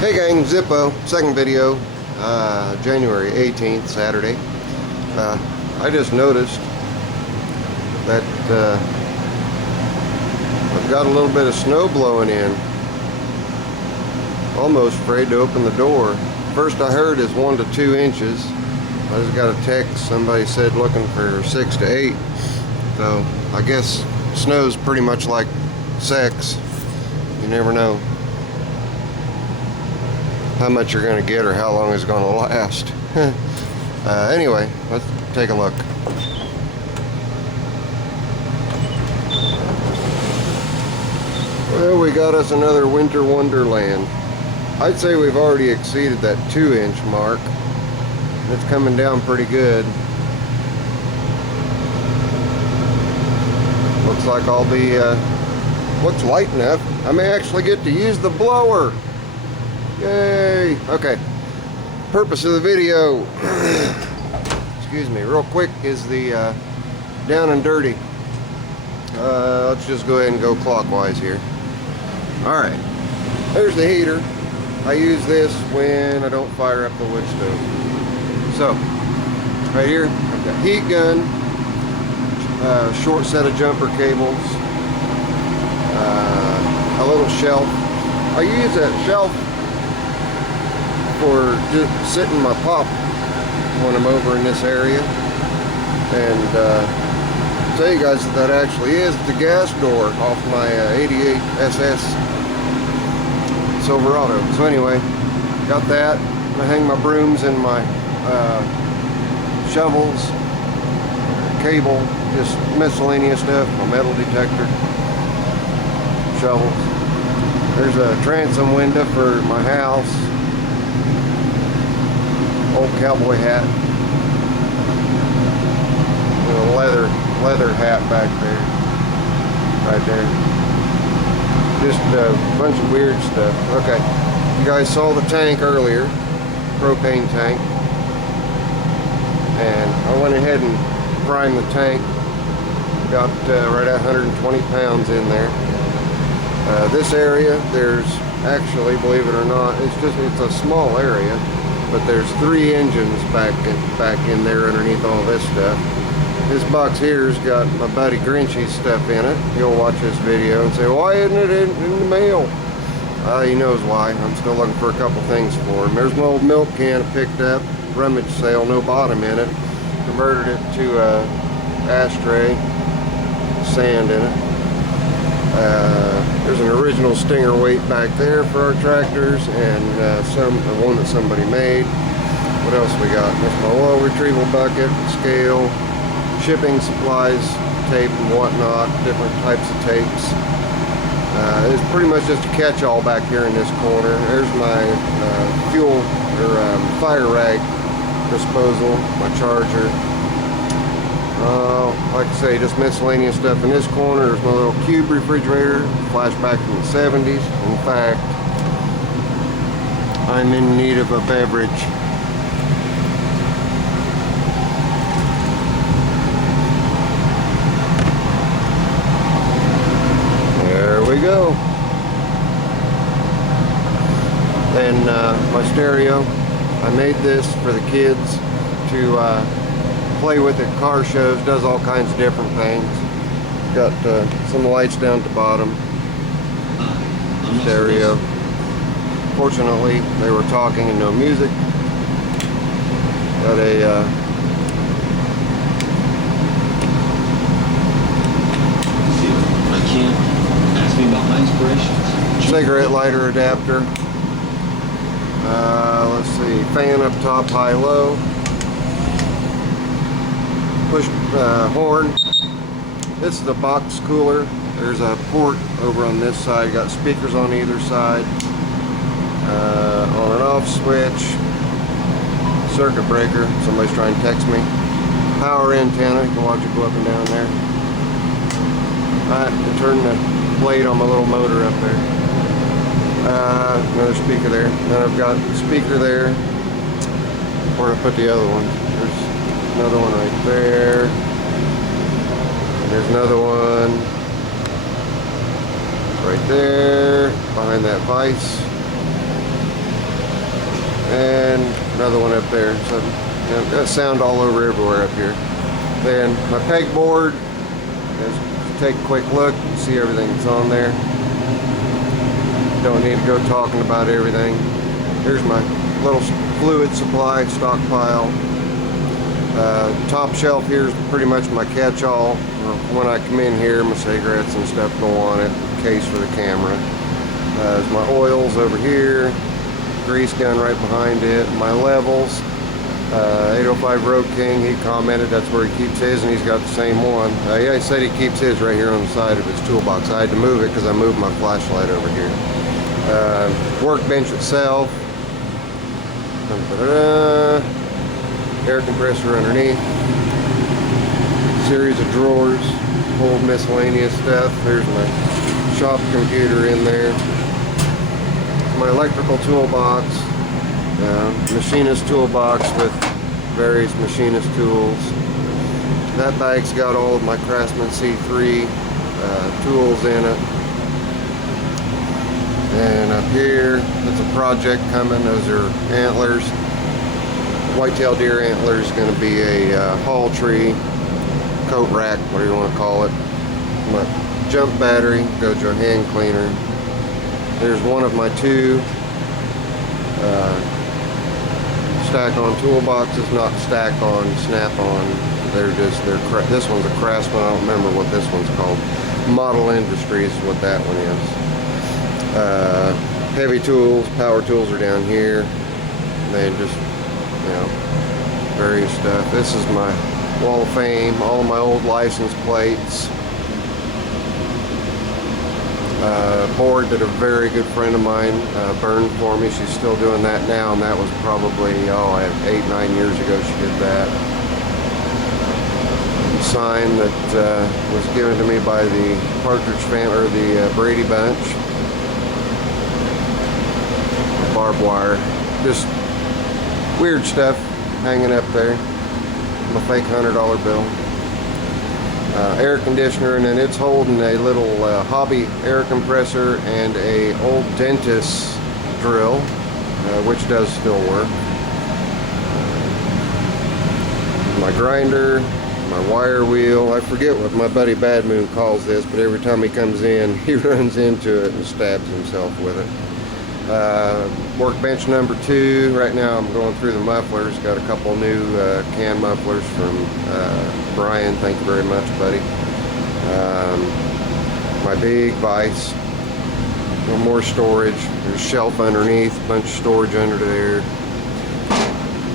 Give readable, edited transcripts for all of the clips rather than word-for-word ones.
Hey gang, Zippo, second video, January 18th, Saturday. I just noticed that I've got a little bit of snow blowing in. Almost afraid to open the door. First I heard is 1 to 2 inches. I just got a text, somebody said looking for 6 to 8. So I guess snow's pretty much like sex. You never know how much you're going to get or how long it's going to last. Anyway, let's take a look. Well, we got us another winter wonderland. I'd say we've already exceeded that 2-inch mark. It's coming down pretty good. Looks like I'll be, looks light enough. I may actually get to use the blower. Yay! Okay. Purpose of the video, excuse me, real quick, is the down and dirty. Let's just go ahead and go clockwise here. Alright. There's the heater. I use this when I don't fire up the wood stove. So, right here, I've got heat gun, short set of jumper cables, a little shelf. I use that shelf for just sitting my pop when I'm over in this area. And I'll tell you guys that actually is the gas door off my 88 SS Silverado. So anyway, got that. I hang my brooms and my shovels, cable, just miscellaneous stuff, my metal detector, shovels. There's a transom window for my house. Old cowboy hat, a leather hat back there, right there. Just a bunch of weird stuff. Okay, you guys saw the tank earlier, propane tank, and I went ahead and primed the tank. Got right at 120 pounds in there. This area, there's actually, believe it or not, it's a small area. But there's 3 engines back in there underneath all this stuff. This box here's got my buddy Grinchy's stuff in it. He'll watch this video and say, why isn't it in the mail? He knows why. I'm still looking for a couple things for him. There's an old milk can I picked up, rummage sale, no bottom in it. Converted it to a ashtray, sand in it. There's an original Stinger weight back there for our tractors, and one that somebody made. What else we got? There's my oil retrieval bucket, scale, shipping supplies, tape and whatnot, different types of tapes. It's pretty much just a catch-all back here in this corner. There's my fuel or fire rag disposal, my charger. Like I say, just miscellaneous stuff in this corner. There's my little cube refrigerator, flashback from the 70s. In fact, I'm in need of a beverage. There we go. And my stereo, I made this for the kids to play with at car shows, does all kinds of different things. Got some lights down at the bottom. Stereo. Fortunately, they were talking and no music. Got a I can't ask me about my inspirations. cigarette lighter adapter. Let's see, fan up top, high, low. Push horn. This is the box cooler. There's a port over on this side. Got speakers on either side. On and off switch. Circuit breaker. Somebody's trying to text me. Power antenna. You can watch it go up and down there. Alright, I turn the blade on my little motor up there. Another speaker there. Then I've got the speaker there. Where I put the other one. There's another one right there. And there's another one right there behind that vise. and another one up there. So, you know, got sound all over everywhere up here. Then my pegboard, just take a quick look and see everything that's on there. Don't need to go talking about everything. Here's my little fluid supply stockpile. Top shelf here is pretty much my catch-all. When I come in here, my cigarettes and stuff go on it. Case for the camera. There's my oils over here. Grease gun right behind it. My levels. 805 Road King, he commented that's where he keeps his, and he's got the same one. Yeah, he said he keeps his right here on the side of his toolbox. I had to move it because I moved my flashlight over here. Workbench itself. Air compressor underneath. Series of drawers, old miscellaneous stuff. There's my shop computer in there. My electrical toolbox. Machinist toolbox with various machinist tools. That bag's got all of my Craftsman C3 tools in it. And up here, it's a project coming. Those are antlers. Whitetail deer antler is going to be a haul tree, coat rack, whatever you want to call it. My jump battery, goes to a hand cleaner. There's one of my two stack-on toolboxes, not stack-on, snap-on. This one's a Craftsman. I don't remember what this one's called. Model Industries is what that one is. Heavy tools, power tools are down here. And then just, you know, various stuff. This is my wall of fame, all of my old license plates. Board that a very good friend of mine burned for me. She's still doing that now, and that was probably 8-9 years ago she did that. Sign that was given to me by the Partridge family, or the Brady bunch. Barbed wire, just weird stuff hanging up there. My fake $100 bill. Air conditioner, and then it's holding a little hobby air compressor and a old dentist drill, which does still work. My grinder, my wire wheel. I forget what my buddy Bad Moon calls this, but every time he comes in, he runs into it and stabs himself with it. Workbench number 2. Right now I'm going through the mufflers. Got a couple new can mufflers from Brian. Thank you very much, buddy. My big vise. A little more storage. There's a shelf underneath. A bunch of storage under there.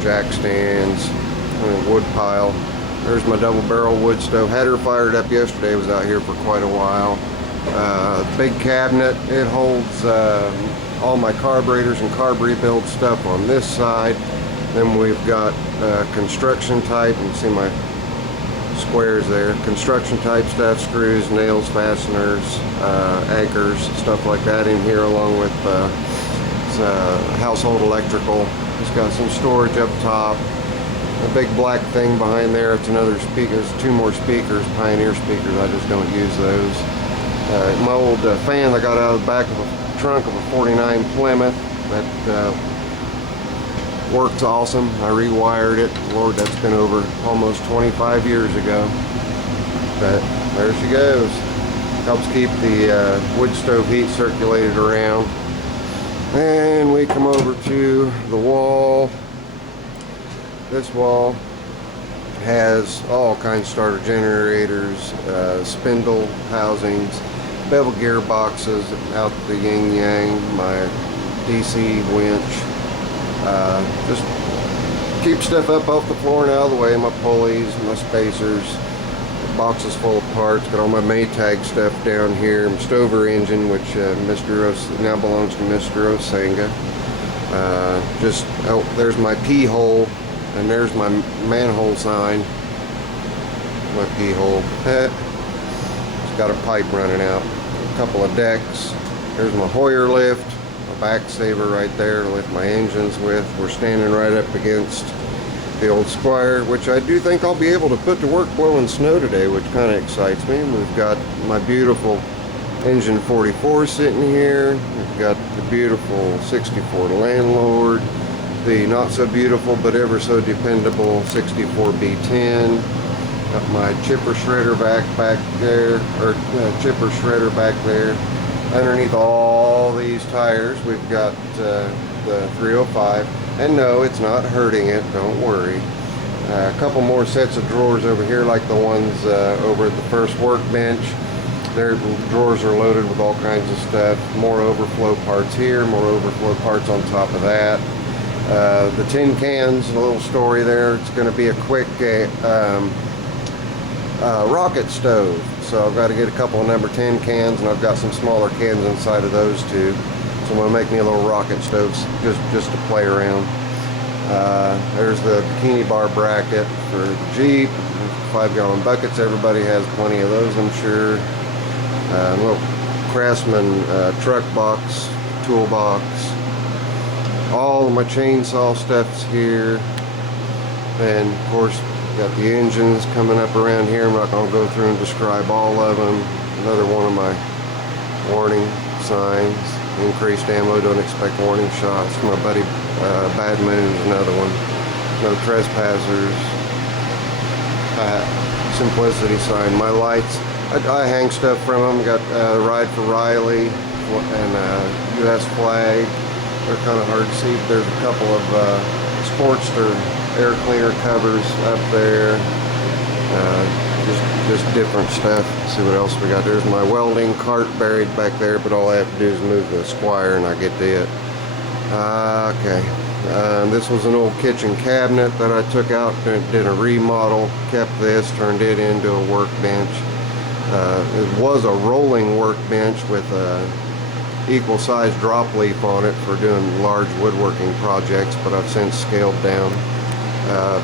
Jack stands. Wood pile. There's my double barrel wood stove. Had her fired up yesterday. Was out here for quite a while. Big cabinet. It holds all my carburetors and carb rebuild stuff on this side. Then we've got construction type, and see my squares there. Construction type stuff, screws, nails, fasteners, anchors, stuff like that in here, along with household electrical. It's got some storage up top. A big black thing behind there, it's another speaker. It's 2 more speakers, Pioneer speakers. I just don't use those. My old fan I got out of the back of a trunk of a 49 Plymouth that works awesome. I rewired it. Lord, that's been over almost 25 years ago. But there she goes. Helps keep the wood stove heat circulated around. And we come over to the wall. This wall has all kinds of starter generators, spindle housings, bevel gearboxes out the yin yang, my DC winch. Just keep stuff up off the floor and out of the way. My pulleys, my spacers, boxes full of parts. Got all my Maytag stuff down here. My Stover engine, which now belongs to Mr. Osenga. There's my pee hole, and there's my manhole sign. My pee hole. It's got a pipe running out. A couple of decks. There's my Hoyer lift, my back saver right there to lift my engines with. We're standing right up against the old Squire, which I do think I'll be able to put to work blowing snow today, which kind of excites me. We've got my beautiful engine 44 sitting here. We've got the beautiful 64 Landlord. the not so beautiful but ever so dependable 64B10. Got my chipper shredder back there, or chipper shredder back there. Underneath all these tires, we've got the 305, and no, it's not hurting it, don't worry. A couple more sets of drawers over here, like the ones over at the first workbench. Their drawers are loaded with all kinds of stuff. More overflow parts here, more overflow parts on top of that. The tin cans, a little story there. It's going to be a quick rocket stove. So I've got to get a couple of number 10 cans, and I've got some smaller cans inside of those too. So I'm going to make me a little rocket stove just to play around. There's the bikini bar bracket for the Jeep. 5-gallon buckets. Everybody has plenty of those, I'm sure. Little Craftsman truck box, toolbox. All of my chainsaw stuff's here. And of course, got the engines coming up around here. I'm not going to go through and describe all of them. Another one of my warning signs. Increased ammo, don't expect warning shots. My buddy Bad Moon's another one. No trespassers. Simplicity sign. My lights, I hang stuff from them. Got Ride for Riley and U.S. flag. They're kind of hard to see. There's a couple of Sportster air cleaner covers up there. Just different stuff. Let's see what else we got. There's my welding cart buried back there, but all I have to do is move the squire and I get to it. Okay. This was an old kitchen cabinet that I took out, did a remodel, kept this, turned it into a workbench. It was a rolling workbench with a equal size drop leaf on it for doing large woodworking projects, but I've since scaled down.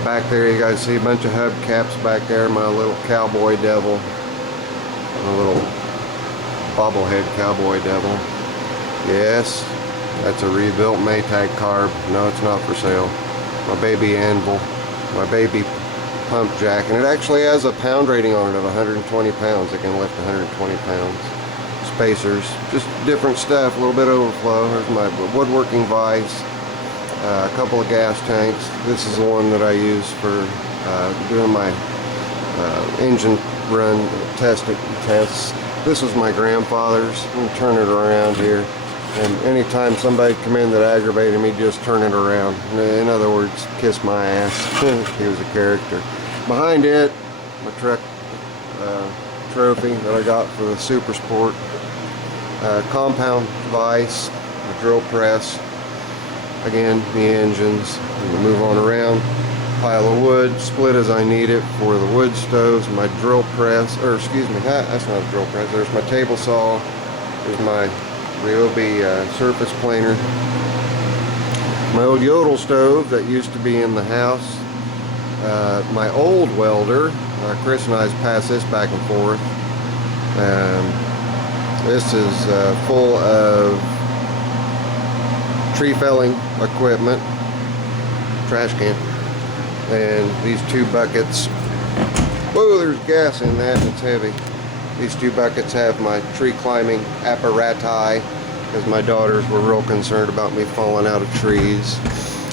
Back there you guys see a bunch of hubcaps back there. My little cowboy devil, a little bobblehead cowboy devil. Yes, that's a rebuilt Maytag carb. No, it's not for sale. My baby anvil, my baby pump jack, and it actually has a pound rating on it of 120 pounds. It can lift 120 pounds. Spacers, just different stuff, a little bit of overflow. There's my woodworking vise. A couple of gas tanks. This is the one that I use for doing my engine run tests. This was my grandfather's. I'm gonna turn it around here, and anytime somebody come in that aggravated me, just turn it around. In other words, kiss my ass. He was a character. Behind it, my truck trophy that I got for the Super Sport. Compound vise, the drill press. Again, the engines. We move on around. Pile of wood, split as I need it for the wood stoves. My drill press, or excuse me, that's not a drill press. There's my table saw. There's my Ryobi surface planer. My old Yodel stove that used to be in the house. My old welder. Chris and I pass this back and forth. This is full of tree felling equipment, trash can, and these 2 buckets. Whoa, there's gas in that, it's heavy. These 2 buckets have my tree climbing apparati, because my daughters were real concerned about me falling out of trees.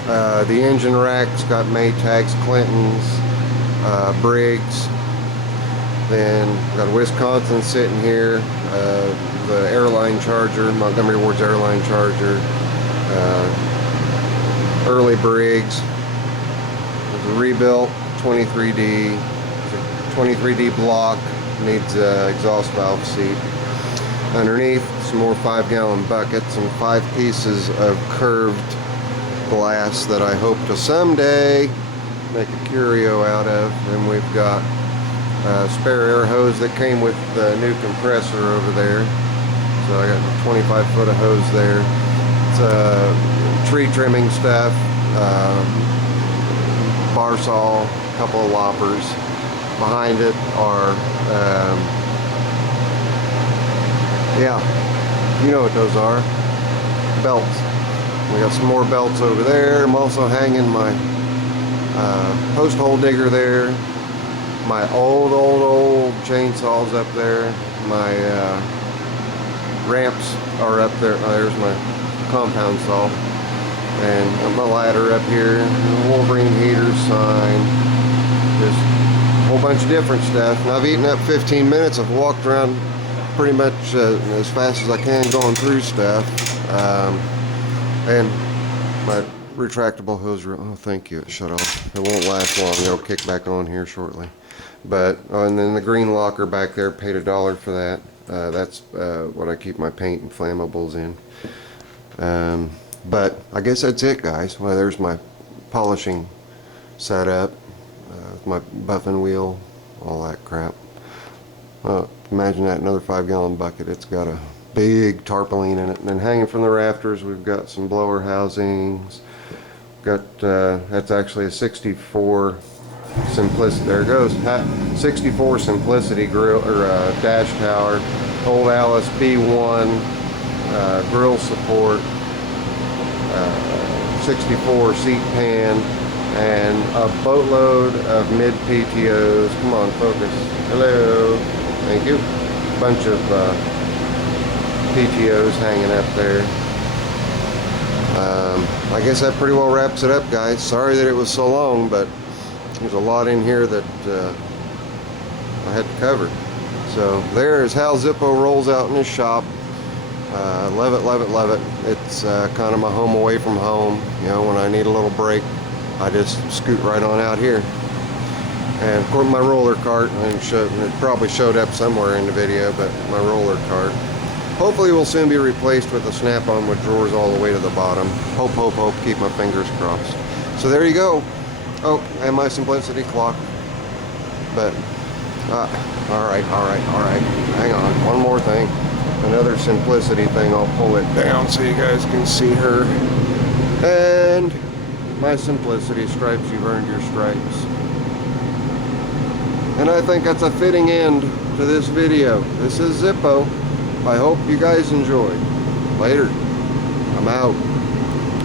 The engine rack's got Maytags, Clintons, Briggs. Then got a Wisconsin sitting here, the airline charger, Montgomery Ward's airline charger. Early Briggs. There's a rebuilt 23D block, needs an exhaust valve seat. Underneath, some more 5-gallon buckets and 5 pieces of curved glass that I hope to someday make a curio out of. And we've got a spare air hose that came with the new compressor over there. So I got 25 foot of hose there. Tree trimming stuff, bar saw, a couple of loppers. Behind it are, yeah, you know what those are, belts. We got some more belts over there. I'm also hanging my post hole digger there, my old chainsaws up there, my ramps are up there. There's my compound saw. And my ladder up here, Wolverine heater sign, just a whole bunch of different stuff. And I've eaten up 15 minutes. I've walked around pretty much as fast as I can going through stuff. And my retractable hose reel, oh thank you, it shut off. It won't last long, it'll kick back on here shortly. But, oh, and then the green locker back there, paid $1 for that. That's what I keep my paint and flammables in. But I guess that's it, guys. Well, there's my polishing setup, with my buffing wheel, all that crap. Imagine that, another 5-gallon bucket. It's got a big tarpaulin in it. And then hanging from the rafters, we've got some blower housings. Got, that's actually a 64 Simplicity, there it goes, 64 Simplicity grill, or dash tower, old Alice B1, grill support, 64 seat pan, and a boatload of mid PTOs. Come on, focus. Hello. Thank you. Bunch of PTOs hanging up there. I guess that pretty well wraps it up, guys. Sorry that it was so long, but there's a lot in here that I had to cover. So there is how Zippo rolls out in his shop. Love it, love it, love it. It's kind of my home away from home. You know, when I need a little break, I just scoot right on out here. And of course my roller cart, and it probably showed up somewhere in the video, but my roller cart hopefully will soon be replaced with a snap-on with drawers all the way to the bottom. Hope, hope, hope, keep my fingers crossed. So there you go. Oh, and my Simplicity clock. But, alright. Hang on, one more thing. Another Simplicity thing, I'll pull it down so you guys can see her. And my Simplicity stripes, you've earned your stripes. And I think that's a fitting end to this video. This is Zippo. I hope you guys enjoyed. Later. I'm out.